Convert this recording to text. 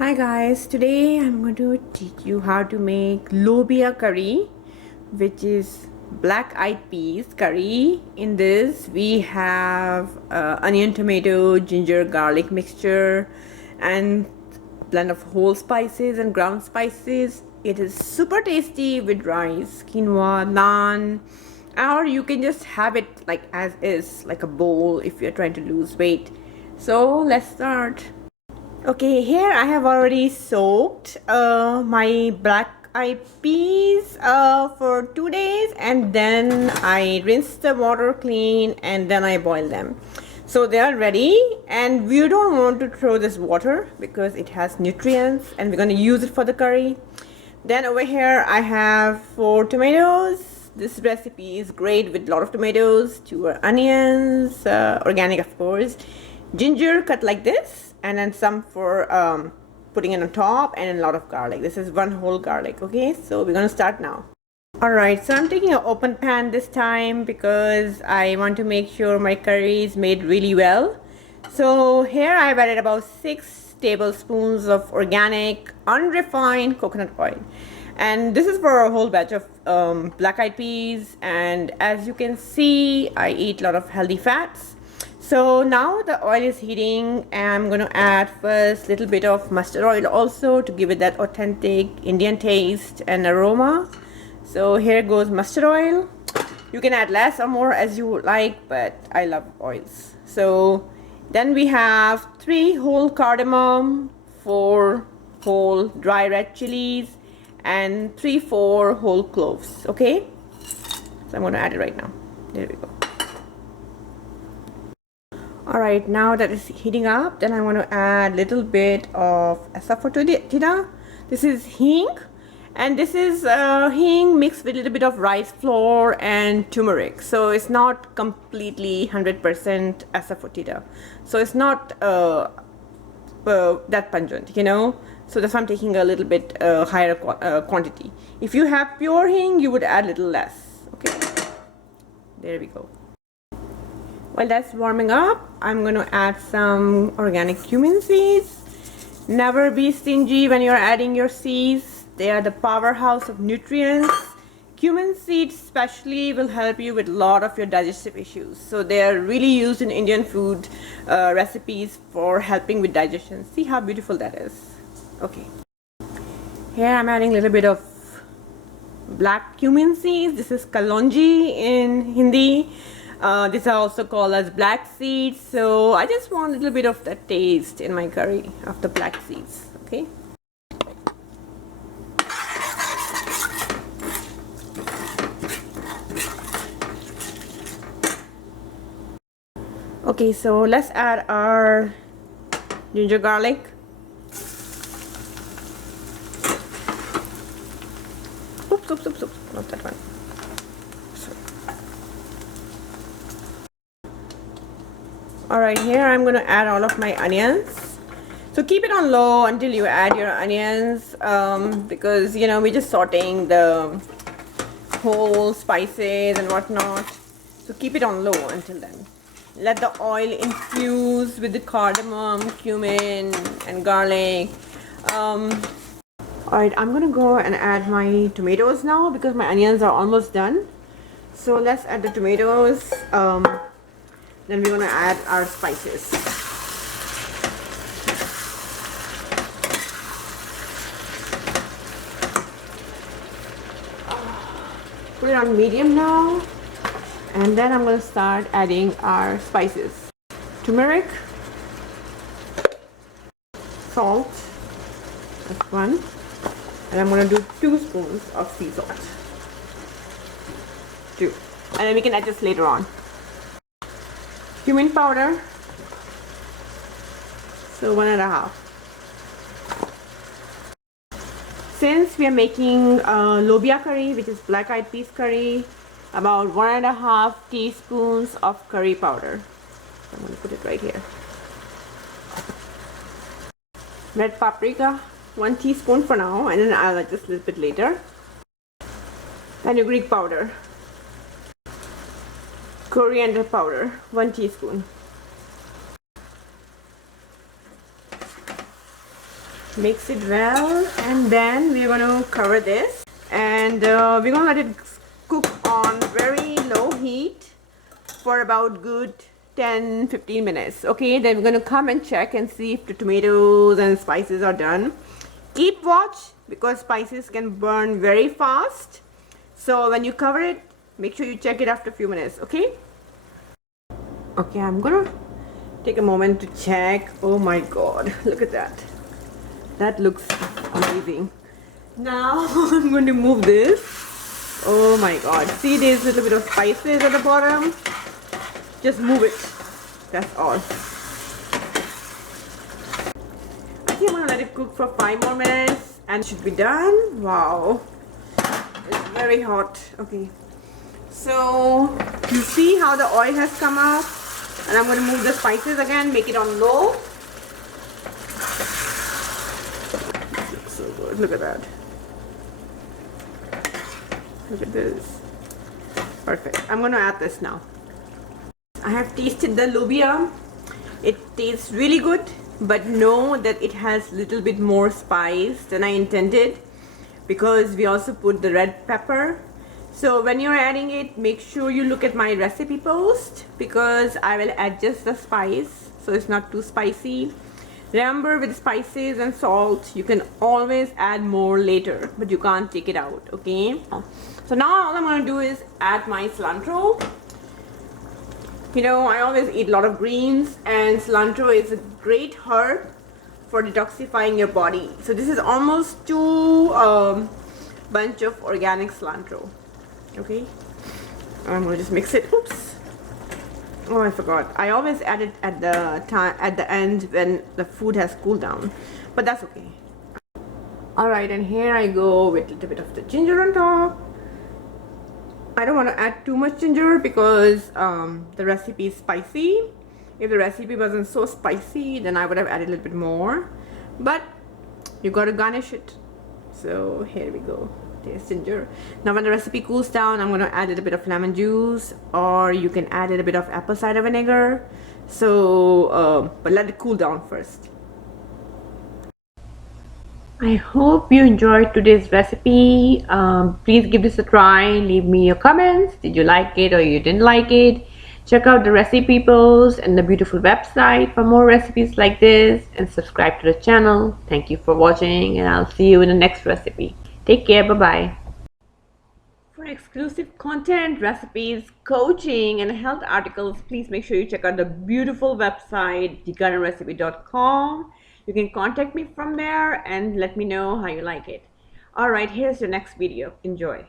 Hi guys, today I'm going to teach you how to make lobia curry, which is black eyed peas curry. In this we have onion, tomato, ginger, garlic mixture and blend of whole spices and ground spices. It is super tasty with rice, quinoa, naan, or you can just have it like as is, like a bowl if you're trying to lose weight. So let's start. Okay, here I have already soaked my black eyed peas for 2 days, and then I rinse the water clean and then I boil them. So they are ready, and we don't want to throw this water because it has nutrients and we're going to use it for the curry. Then over here I have 4 tomatoes. This recipe is great with a lot of tomatoes, 2 onions, organic of course, ginger cut like this, and then some for putting it on top, and a lot of garlic. This is one whole garlic. Okay, so we're gonna start now. Alright, so I'm taking an open pan this time because I want to make sure my curry is made really well. So here I've added about 6 tablespoons of organic unrefined coconut oil, and this is for a whole batch of black eyed peas. And as you can see, I eat a lot of healthy fats. So now the oil is heating, and I'm going to add first a little bit of mustard oil also to give it that authentic Indian taste and aroma. So here goes mustard oil. You can add less or more as you like, but I love oils. So then we have 3 whole cardamom, 4 whole dry red chilies, and 3-4 whole cloves. Okay, so I'm going to add it right now. There we go. Alright, now that it's heating up, then I want to add a little bit of asafoetida. This is hing, and this is hing mixed with a little bit of rice flour and turmeric. So it's not completely 100% asafoetida. So it's not that pungent, you know. So that's why I'm taking a little bit higher quantity. If you have pure hing, you would add a little less. Okay, there we go. While that's warming up, I'm going to add some organic cumin seeds. Never be stingy when you're adding your seeds. They are the powerhouse of nutrients. Cumin seeds especially will help you with a lot of your digestive issues. So they are really used in Indian food recipes for helping with digestion. See how beautiful that is. Okay. Here I'm adding a little bit of black cumin seeds. This is kalonji in Hindi. These are also called as black seeds. So I just want a little bit of that taste in my curry of the black seeds. Okay. Okay, so let's add our ginger garlic. Oops, not that one. Alright, here I'm going to add all of my onions. So keep it on low until you add your onions, because you know we're just sauteing the whole spices and whatnot. So keep it on low until then. Let the oil infuse with the cardamom, cumin and garlic. Alright, I'm going to go and add my tomatoes now because my onions are almost done. So let's add the tomatoes. Then we're going to add our spices. Put it on medium now. And then I'm going to start adding our spices. Turmeric. Salt. That's 1. And I'm going to do 2 spoons of sea salt. 2. And then we can adjust later on. Cumin powder, so 1.5. Since we are making lobia curry, which is black eyed peas curry, about 1.5 teaspoons of curry powder. I'm going to put it right here. Red paprika, 1 teaspoon for now, and then I'll adjust a little bit later. Fenugreek powder. Coriander powder, 1 teaspoon. Mix it well, and then we're going to cover this, and we're going to let it cook on very low heat for about good 10-15 minutes. Okay, then we're going to come and check and see if the tomatoes and spices are done. Keep watch, because spices can burn very fast, so when you cover it, make sure you check it after a few minutes. Okay, I'm gonna take a moment to check. Oh my god, look at that. That looks amazing. Now I'm going to move this. Oh my god, see, there's a little bit of spices at the bottom. Just move it, that's all. I think I'm gonna let it cook for 5 more minutes and it should be done. Wow, it's very hot. Okay, so you see how the oil has come out, and I'm going to move the spices again, make it on low. This looks so good. Look at that. Look at this. Perfect. I'm going to add this now. I have tasted the lobia. It tastes really good, but know that it has a little bit more spice than I intended, because we also put the red pepper. So when you're adding it, make sure you look at my recipe post, because I will adjust the spice so it's not too spicy. Remember, with spices and salt, you can always add more later, but you can't take it out. Okay, so now all I'm going to do is add my cilantro. You know, I always eat a lot of greens, and cilantro is a great herb for detoxifying your body. So this is almost 2 bunch of organic cilantro. Okay, I'm going to just mix it. Oops, oh, I forgot. I always add it at the end when the food has cooled down, but that's okay. Alright, and here I go with a little bit of the ginger on top. I don't want to add too much ginger because the recipe is spicy. If the recipe wasn't so spicy, then I would have added a little bit more, but you got to garnish it. So here we go. There's ginger. Now when the recipe cools down, I'm going to add a little bit of lemon juice, or you can add a little bit of apple cider vinegar. So but let it cool down first. I hope you enjoyed today's recipe. Please give this a try. Leave me your comments. Did you like it or you didn't like it? Check out the recipe post and the beautiful website for more recipes like this, and subscribe to the channel. Thank you for watching, and I'll see you in the next recipe. Take care. Bye-bye. For exclusive content, recipes, coaching, and health articles, please make sure you check out the beautiful website, thegardenrecipe.com. You can contact me from there and let me know how you like it. Alright, here's the next video. Enjoy.